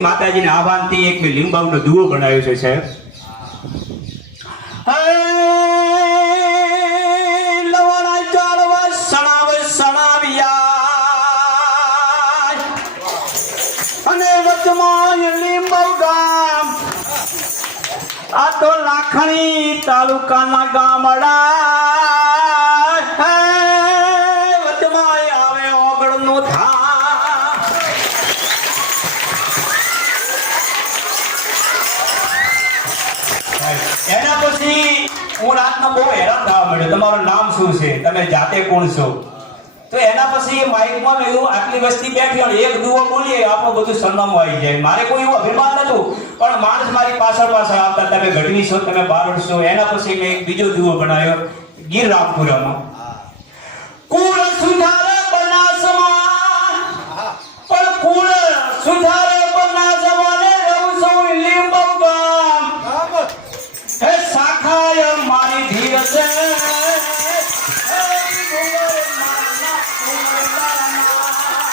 માતાજીને આહવાનથી એક મેં લીંબાવનો દુઓ બનાવ્યો છે, સાહેબ. આ તો લાખણી તાલુકાના ગામડા. વચમાં આવે ઓગળનો થા એના પછી હું રાતનો બહુ હેરાન થવા માંડ્યો. તમારું નામ શું છે? તમે જાતે કોણ છો? તો એના પછી માઇકમાં મેં આટલી વસ્તી બેઠી અને એક દુઓ બોલીએ, આપણું બધું સરનામું આવી જાય. મારે કોઈ એવું અભિમાન નતું પણ માણસ મારી પાછળ પાછળ આવતા, તમે ગઢવી છો, તમે બારોડ છો. એના પછી મેં એક બીજો દુઓ બનાવ્યો ગીર રામપુરામાં કુળ સુધારે બનાસમાં, પણ કુળ સુધારે મારી ધીર છે. હે ગુંગર માના કુંવરબાના.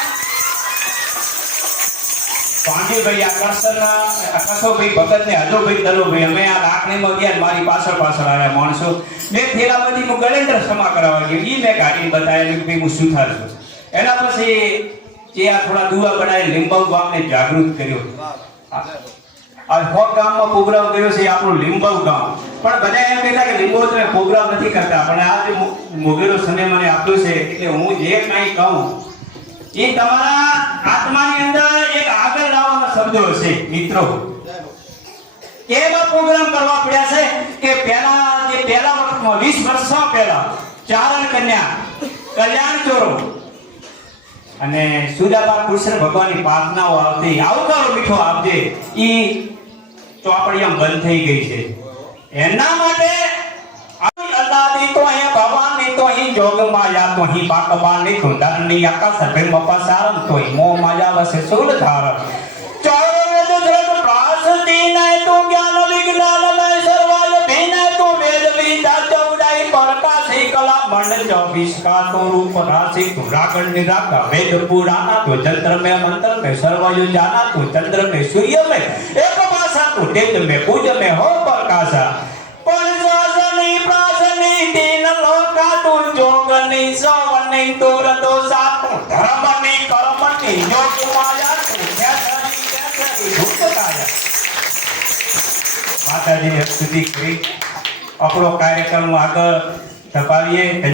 પાંડેભાઈ આકર્ષણ આકાશોભાઈ ભગત ને હજોભાઈ દલોભાઈ અમે આ ગયા મારી પાછળ પાછળ આવ્યા માણસો. મેં થેલામાંથી હું ગણેન્દ્ર ક્ષમા કરાવવા ગયો. એ મેં કાઢી બતાવ્યા કે હું સુથાર છું? એના પછી જે આ થોડા દુવા બનાવી લીંબાવ ગામને જાગૃત કર્યો. આ હોક ગામમાં પ્રોગ્રામ કર્યો છે આપણું લીંબાવ ગામ. પણ બધા એમ કહેતા કે લીંબાવ તમે પ્રોગ્રામ નથી કરતા. પણ આ જે મોગેલો સમય મને આપ્યો છે, એટલે હું જે કાંઈ કહું, એ તમારા આત્માની અંદર એક આગળ લાવવાના શબ્દો હશે મિત્રો. કેવા પ્રોગ્રામ કરવા પડ્યા છે કે પહેલા, જે પહેલા વખતમાં 20 વર્ષો પહેલા, ચારણ કન્યા, કલ્યાણ ચોરો અને સુદાબા કૃષ્ણ ભગવાનની પ્રાર્થનાઓ આવતી, આવકારો મીઠો આપજે, ઈ આમ બંધ થઈ ગઈ છે. એના માટે આવી અદાદી તો અહીં ભગવાનની તો અહીં જોગ માયા તો અહીં બાકબાની તો ધરની આકાશ ભે મપા સારમ તો અહીં મોહ માયા વસે સુર ધારમ ચારો વેદ જગત પ્રાસતી નય તો જ્ઞાન વિજ્ઞાન નય સર્વાય ભીનય તો વેદ વિદ્યા ચૌદાઈ પ્રકાશી કલા મંડ ચોવીસ કા તો રૂપ રાશિ તો રાગણ નિરાગા વેદ પુરાણા તો જંત્ર में मंत्र में सर्वयु जाना तो चंद्र में सूर्य में एक આશા ઉઠે તમે ઉજમે હો પ્રકાશા પરજાસની પ્રાસની દિન લોકા તું જોગની સવની તુર તો સાતુ. ધર્મની કર્મની યોગ માયા તું. ખેસરી ખેસરી માતાજીની સ્તુતિ કરી. આપણો કાર્યક્રમ આગળ ધપાવીએ.